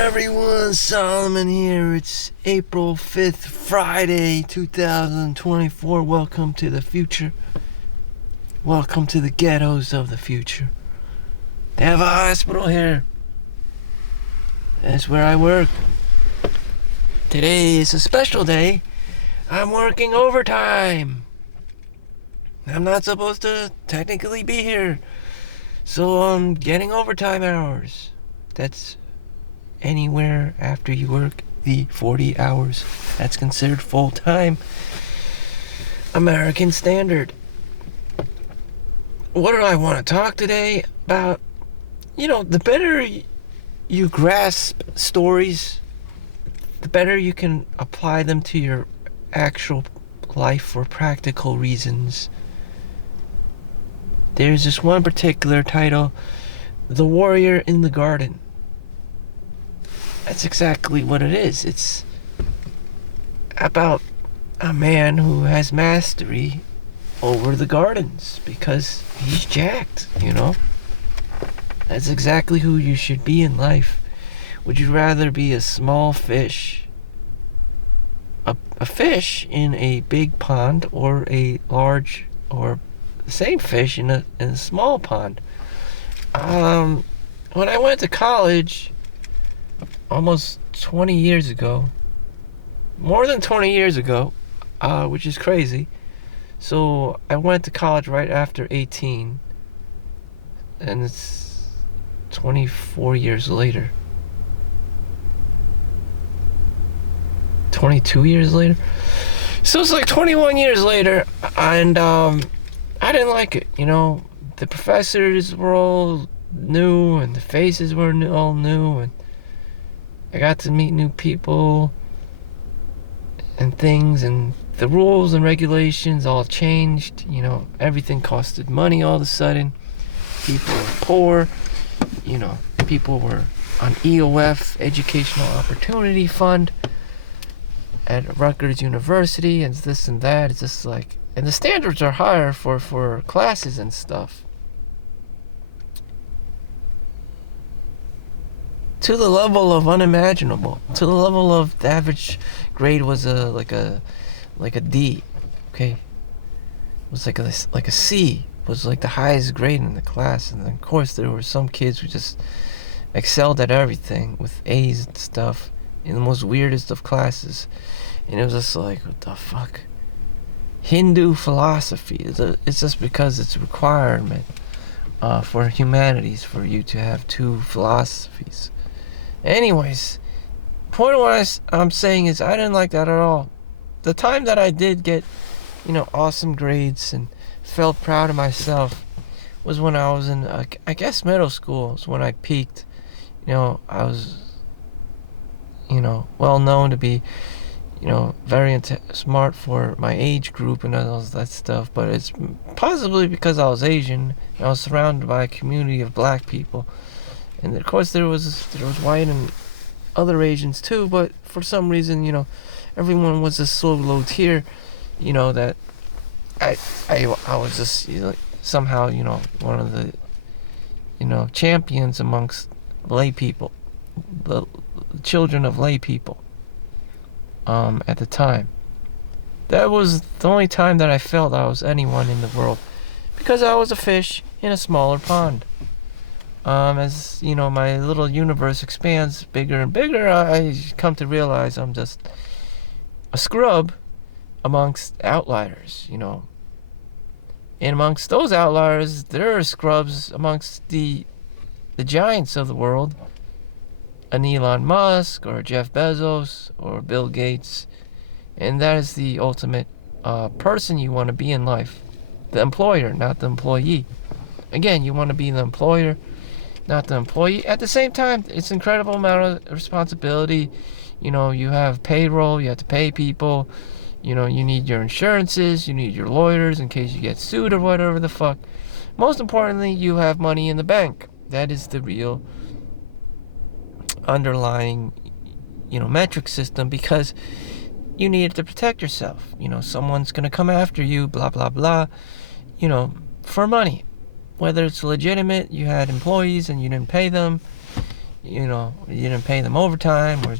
everyone, Solomon here. It's April 5th, Friday, 2024. Welcome to the future. Welcome to the ghettos of the future. They have a hospital here. That's where I work. Today is a special day. I'm working overtime. I'm not supposed to technically be here. So I'm getting overtime hours. That's anywhere after you work the 40 hours. That's considered full-time American standard. What do I want to talk today about? The better you grasp stories, the better you can apply them to your actual life for practical reasons. There's this one particular title, The Warrior in the Garden. That's exactly what it is. It's about a man who has mastery over the gardens because he's jacked, That's exactly who you should be in life. Would you rather be a small fish, a fish in a big pond, or a large, or the same fish in a small pond? When I went to college, almost 20 years ago, more than 20 years ago, which is crazy. So I went to college right after 18, and it's 24 years later. 22 years later. So it's like 21 years later, and I didn't like it. The professors were all new, and the faces were all new, and I got to meet new people and things, and the rules and regulations all changed. Everything costed money all of a sudden. People were poor. People were on EOF, Educational Opportunity Fund, at Rutgers University, and this and that. It's just like, and the standards are higher for classes and stuff. To the level of unimaginable. To the level of the average grade was like a D, okay? It was like a C. Was like the highest grade in the class, and then of course there were some kids who just excelled at everything with A's and stuff in the most weirdest of classes, and it was just like, what the fuck? Hindu philosophy. It's just because it's a requirement for humanities for you to have two philosophies. Anyways, point of what I'm saying is I didn't like that at all. The time that I did get, awesome grades and felt proud of myself was when I was in, I guess, middle school. Is when I peaked. I was, well known to be, very smart for my age group and all that stuff. But it's possibly because I was Asian and I was surrounded by a community of black people. And of course there was white and other Asians too, but for some reason, everyone was just so low tier, that I was just somehow, one of the, champions amongst lay people, the children of lay people, at the time. That was the only time that I felt I was anyone in the world, because I was a fish in a smaller pond. As my little universe expands bigger and bigger, I come to realize I'm just a scrub amongst outliers, And amongst those outliers, there are scrubs amongst the giants of the world, an Elon Musk or Jeff Bezos or Bill Gates, and that is the ultimate person you want to be in life. The employer, not the employee. Again, you want to be the employer, not the employee. At the same time, it's an incredible amount of responsibility. You have payroll, you have to pay people, you need your insurances, you need your lawyers in case you get sued or whatever the fuck. Most importantly, you have money in the bank. That is the real underlying, metric system, because you need to protect yourself. Someone's going to come after you, blah, blah, blah, for money. Whether it's legitimate, you had employees and you didn't pay them, you didn't pay them overtime, or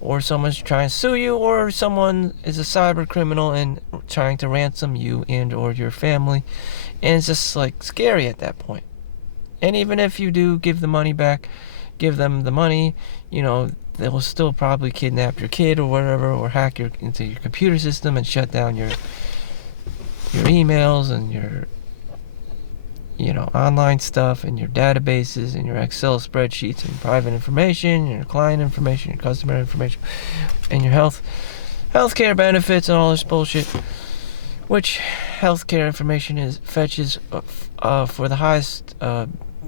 or someone's trying to sue you, or someone is a cyber criminal and trying to ransom you and or your family. And it's just like scary at that point. And even if you do give the money back, give them the money, they will still probably kidnap your kid or whatever, or hack into your computer system and shut down your emails and your online stuff and your databases and your Excel spreadsheets and private information, your client information, your customer information, and your healthcare benefits and all this bullshit. Which healthcare information fetches for the highest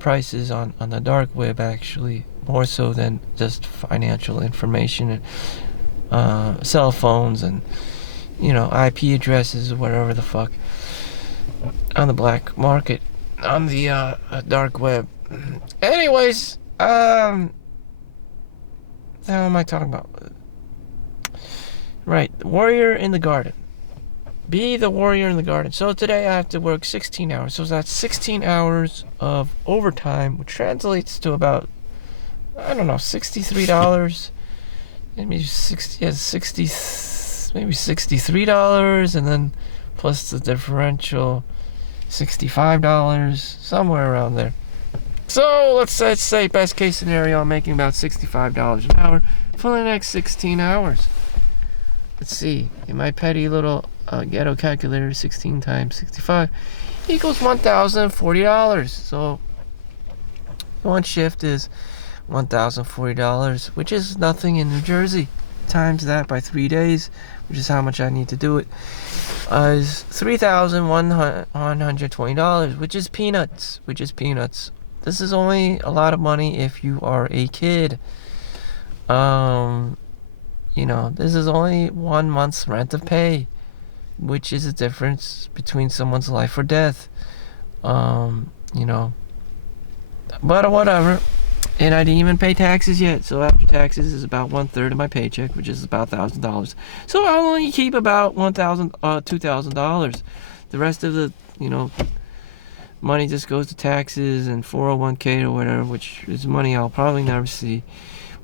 prices on the dark web, actually, more so than just financial information and cell phones and IP addresses or whatever the fuck on the black market, on the dark web. Anyways, what the hell am I talking about? Right, the warrior in the garden. Be the warrior in the garden. So today I have to work 16 hours. So that's 16 hours of overtime, which translates to about, I don't know, $63. Maybe maybe $63, and then plus the differential, $65, somewhere around there. So let's say best case scenario, I'm making about $65 an hour for the next 16 hours. Let's see, in my petty little ghetto calculator, 16 times 65 equals $1,040. So one shift is $1,040, which is nothing in New Jersey. Times that by 3 days, which is how much I need to do it, is $3,120, which is peanuts. This is only a lot of money if you are a kid. This is only 1 month's rent of pay, which is the difference between someone's life or death. But whatever. And I didn't even pay taxes yet. So after taxes is about 1/3 of my paycheck, which is about $1,000. So I'll only keep about $2,000. The rest of the, money just goes to taxes and 401k or whatever, which is money I'll probably never see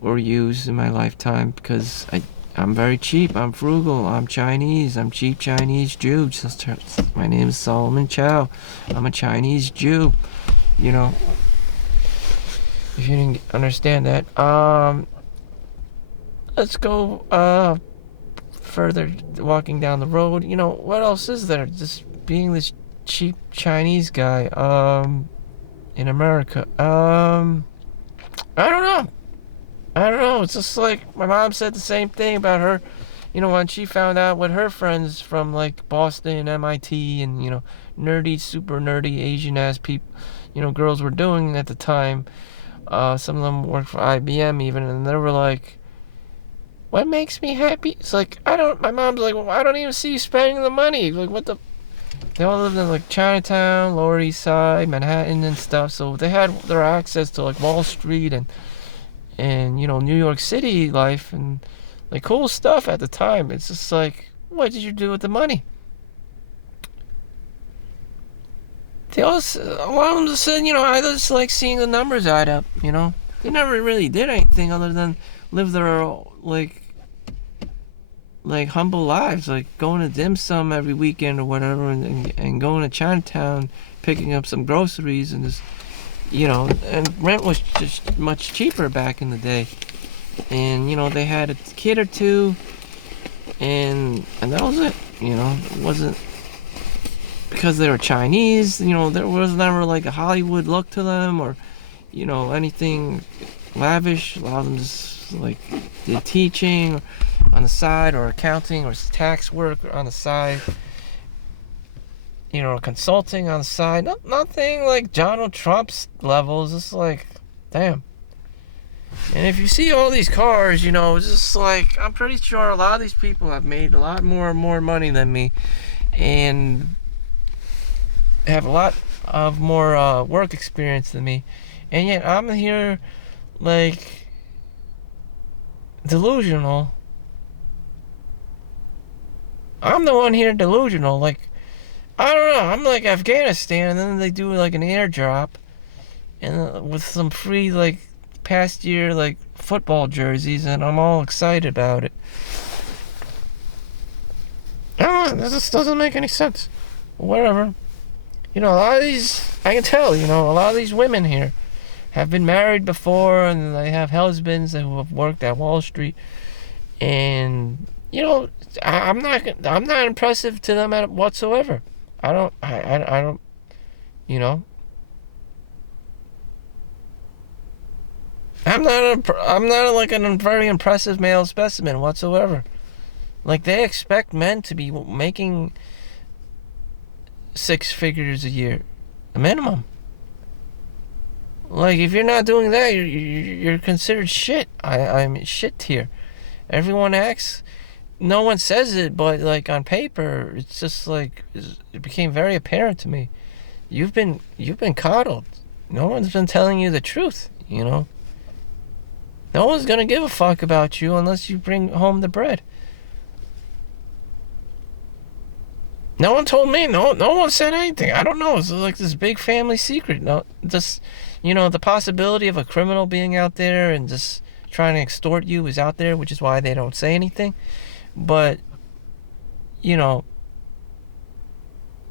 or use in my lifetime, because I'm very cheap. I'm frugal. I'm Chinese. I'm cheap Chinese Jew. My name is Solomon Chau. I'm a Chinese Jew. If you didn't understand that, let's go further, walking down the road. What else is there? Just being this cheap Chinese guy in America. I don't know. It's just like my mom said the same thing about her. When she found out what her friends from like Boston and MIT and nerdy, super nerdy Asian ass people, girls were doing at the time. Some of them worked for IBM even, and they were like, what makes me happy? It's like, my mom's like, well, I don't even see you spending the money. Like, what the? They all lived in like Chinatown, Lower East Side, Manhattan and stuff, so they had their access to like Wall Street and New York City life and like cool stuff at the time. It's just like, what did you do with the money? A lot of them just said, I just like seeing the numbers add up, They never really did anything other than live their, like humble lives, like going to dim sum every weekend or whatever, and going to Chinatown, picking up some groceries, and just, and rent was just much cheaper back in the day. And, they had a kid or two, and that was it, It wasn't because they were Chinese, there was never like a Hollywood look to them or, anything lavish. A lot of them just like did teaching on the side or accounting or tax work on the side, consulting on the side. Nothing like Donald Trump's levels. It's like, damn. And if you see all these cars, it's just like, I'm pretty sure a lot of these people have made a lot more money than me and have a lot of more work experience than me, and yet I'm here like delusional. I'm the one here delusional. Like, I don't know, I'm like Afghanistan, and then they do like an airdrop and with some free like past year like football jerseys, and I'm all excited about it. No, this just doesn't make any sense. Whatever. A lot of these, I can tell, a lot of these women here have been married before, and they have husbands who have worked at Wall Street, and I'm not impressive to them whatsoever. I don't, I'm not like a very impressive male specimen whatsoever. Like, they expect men to be making 6 figures a year, a minimum. Like, if you're not doing that, you're considered shit. I'm shit tier. Everyone acts. No one says it, but like on paper, it's just like it became very apparent to me. You've been coddled. No one's been telling you the truth. No one's gonna give a fuck about you unless you bring home the bread. No one told me. No one said anything. I don't know. It's like this big family secret. No, just the possibility of a criminal being out there and just trying to extort you is out there, which is why they don't say anything. But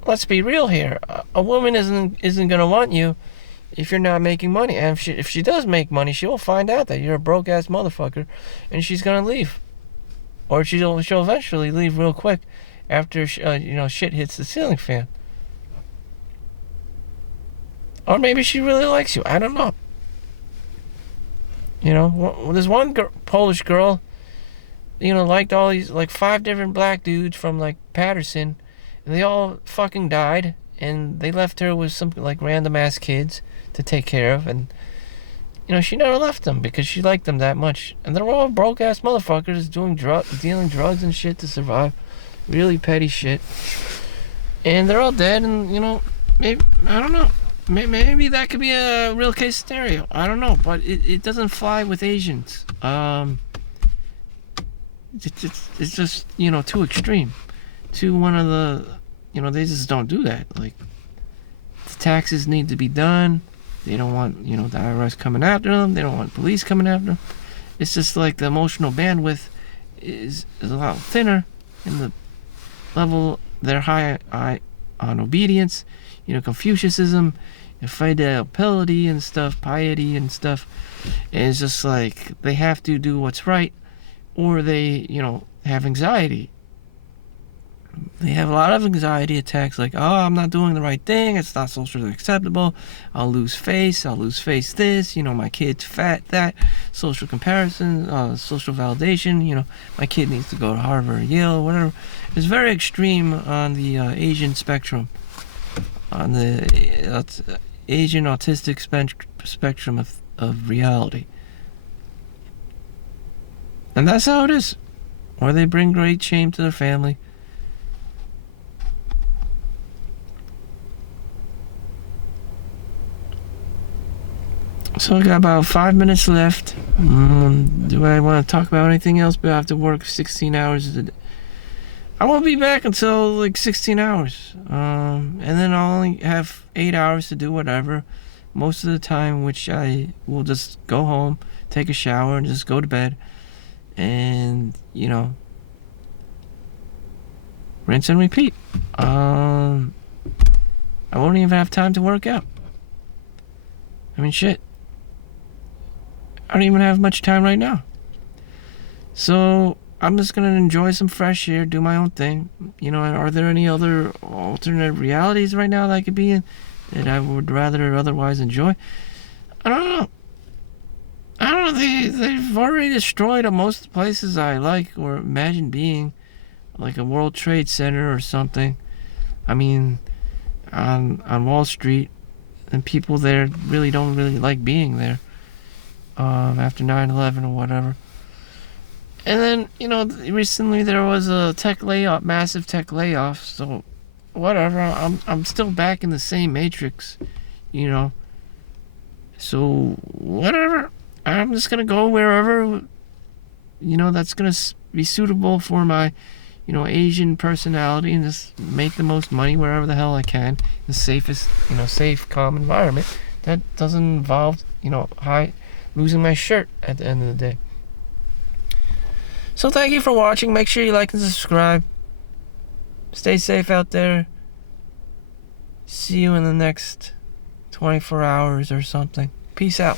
let's be real here. A woman isn't gonna want you if you're not making money. And if she does make money, she will find out that you're a broke ass motherfucker, and she's gonna leave, or she'll eventually leave real quick after shit hits the ceiling fan. Or maybe she really likes you. I don't know. There's one Polish girl, liked all these, like 5 different black dudes from like Patterson, and they all fucking died, and they left her with some like random ass kids to take care of, and she never left them because she liked them that much. And they're all broke ass motherfuckers dealing drugs and shit to survive. Really petty shit. And they're all dead, and maybe, I don't know. Maybe that could be a real case scenario. I don't know, but it doesn't fly with Asians. It's just, too extreme. Too one of the, they just don't do that. Like, the taxes need to be done. They don't want, the IRS coming after them. They don't want police coming after them. It's just like the emotional bandwidth is a lot thinner, and the level they're high on obedience, Confucianism, fidelity and stuff, piety and stuff. And it's just like they have to do what's right, or they, have anxiety. They have a lot of anxiety attacks, like, oh, I'm not doing the right thing, it's not socially acceptable, I'll lose face this, my kid's fat, that, social comparison, social validation, my kid needs to go to Harvard or Yale, whatever. It's very extreme on the Asian spectrum, on the Asian autistic spectrum of reality. And that's how it is. Or they bring great shame to their family. So I got about 5 minutes left. Do I want to talk about anything else? But I have to work 16 hours a day. I won't be back until like 16 hours. And then I'll only have 8 hours to do whatever. Most of the time, which I will just go home, take a shower, and just go to bed. And, rinse and repeat. I won't even have time to work out. I mean, shit. I don't even have much time right now. So I'm just gonna enjoy some fresh air, do my own thing. Are there any other alternate realities right now that I could be in that I would rather otherwise enjoy? I don't know. They've already destroyed most places I like or imagine being, like a World Trade Center or something. I mean, on Wall Street, and people there really don't like being there. After 9/11 or whatever. And then, recently there was a massive tech layoff, so whatever, I'm still back in the same matrix, so whatever, I'm just gonna go wherever, that's gonna be suitable for my, Asian personality, and just make the most money wherever the hell I can, the safest, safe, calm environment that doesn't involve, high losing my shirt at the end of the day. So thank you for watching. Make sure you like and subscribe. Stay safe out there. See you in the next 24 hours or something. Peace out.